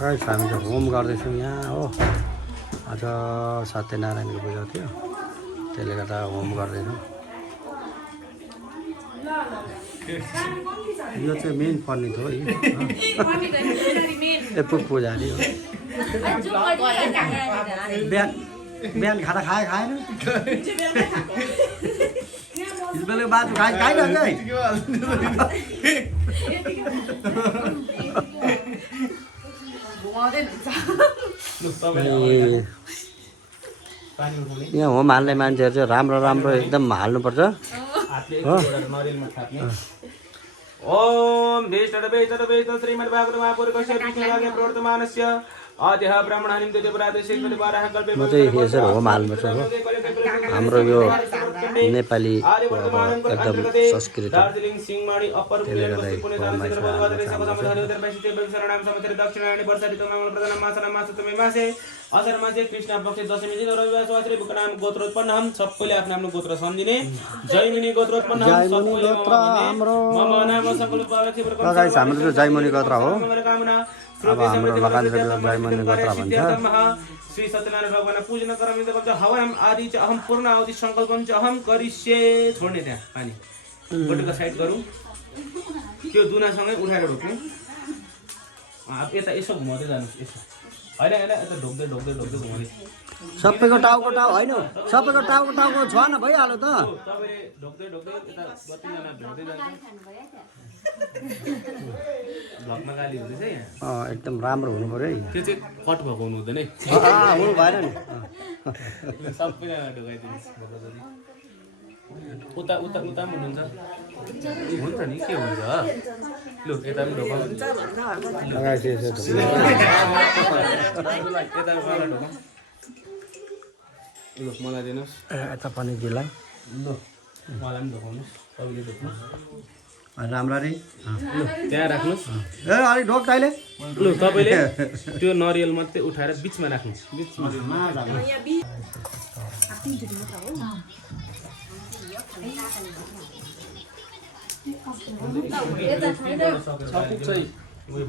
Guys हामी त home गर्दैछौँ यहाँ हो। आज सत्यनारायणको पूजा थियो, त्यसले गर्दा होम गर्दैछौँ। यो चाहिँ मेन पण्डित हो, यो पुग पुजारी हो। बिहान खाना खाएन बेलुका बाटो खाइरहन्छ है। यहाँ होम हाल्ने मान्छेहरू चाहिँ राम्रो राम्रो एकदम हाल्नुपर्छ हो। ओम श्रीमद्भागवत महापुरुषस्य विष्णुराज्ञ प्रवर्तमानस्य आद्यः ब्राह्मणानिं द्वितीयपरादेशेकं वाराह कल्पे म चाहिँ यसरी होम हाल्नुपर्छ हो। हाम्रो यो नेपाली एकदम संस्कृति दार्जिलिङ सिंहमाडी अप्पर त्यसले गर्दा दक्षिणायणी वर्षा ऋतुमा प्रधान मासना मासतमे मासे असार मासे कृष्ण पक्ष दशमी दिन रविवार स्वाश्री बुकनाम गोत्रोत्पन्न हम सबैले आफ्नो आफ्नो गोत्र सम्झिने जयमुनि गोत्रोत्पन्न हम सबैले हाम्रो नाम संकल्प पावथि गाइस हाम्रो चाहिँ जयमुनि गोत्र हो। अब हाम्रो लगान जयमुनि गोत्र भन्छ। श्री सत्यनारायण भगवान पूजन गराउने त भन्छ हवम आदि च अहम पूर्ण आहुति संकल्पन च अहम करिष्ये। छोड्ने त्यहाँ पानी बटुका साइड गरौँ, त्यो दुनासँगै उठाएर ढोक्ने। यता यसो घुमाउँदै जानुहोस्, यसो होइन होइन यता ढोक्दै ढोक्दै ढोक्दै घुमाउँदै सबैको टाउको होइन, सबैको टाउको छ न भइहाल्यो त। तपाईँले ढोक्दै ढोक्दै यता 32जना ढोक्दै जान्छ। भ्लगमा गाली हुँदैछ यहाँ। एकदम राम्रो हुनु पर्यो है। त्यो चाहिँ कट भएको हुनु हुँदैन है। हुनु भएन नि। सबैजना ढोकाइदिनुहोस्। उता उता उता पनि हुनुहुन्छ हुन्छ नि, के हुन्छ लु यता पनि ढोकाउनु। यता मलाई ढोका लु मलाई दिनुहोस्। यता पनि दिला लु मलाई पनि ढोकाउनुहोस्, तपाईँले ढोक्नुहोस् राम्ररी। लु त्यहाँ राख्नुहोस्। अलिक ढोक कहिले लु तपाईँले त्यो नरियल मात्रै उठाएर बिचमा राख्नुहोस्। बिचमा